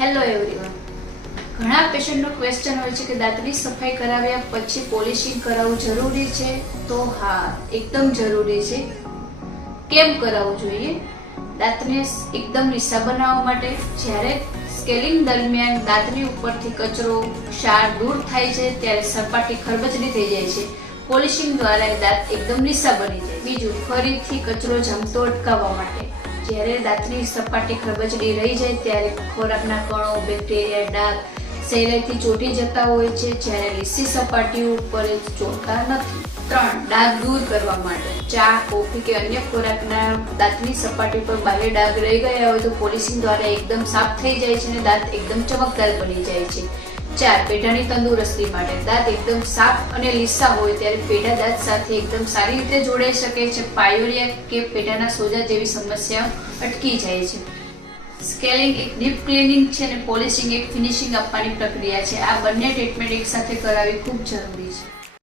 Hello everyone. ઘણા પેશન્ટનો question હોય છે કે દાંતની સફાઈ કરાવ્યા પછી પોલિશિંગ કરાવવું જરૂરી છે? તો હા, એકદમ જરૂરી છે. કેમ કરાવવું જોઈએ? દાંતને એકદમ લીસા બનાવવા માટે. જ્યારે સ્કેલિંગ દરમિયાન દાંતની ઉપરથી કચરો, ક્ષાર દૂર થાય છે ત્યારે સપાટી ખરબચડી થઈ જાય છે. પોલિશિંગ દ્વારા દાંત એકદમ લીસા બની જાય. બીજું, ફરીથી કચરો જમતો અટકાવવા માટે. જ્યારે દાંતની સપાટી ખરબચડી રહી જાય ત્યારે ખોરાકના કણો, બેક્ટેરિયા, ડાઘ સહેલાઈથી ચોંટી જતા હોય છે, જ્યારે લીસી સપાટીઓ ઉપર ચોંટતા નથી. 3. ડાઘ દૂર કરવા માટે. ચા, કોફી કે અન્ય ખોરાકના દાંતની સપાટી પર બાહ્ય ડાઘ રહી ગયા હોય તો પોલિશિંગ દ્વારા એકદમ સાફ થઈ જાય છે અને દાંત એકદમ ચમકદાર બની જાય છે. 4. પેઢાની તંદુરસ્તી માટે. દાંત એકદમ સાફ અને લીસા હોય ત્યારે પેઢા દાંત સાથે એકદમ સારી રીતે જોડાઈ શકે છે. પાયોરિયા કે પેઢાના સોજા જેવી સમસ્યાઓ અટકી જાય છે. સ્કેલિંગ એક ડીપ ક્લીનિંગ છે અને પોલિશિંગ એક ફિનિશિંગ આપવાની પ્રક્રિયા છે. આ બંને ટ્રીટમેન્ટ એકસાથે કરાવવી ખૂબ જરૂરી છે.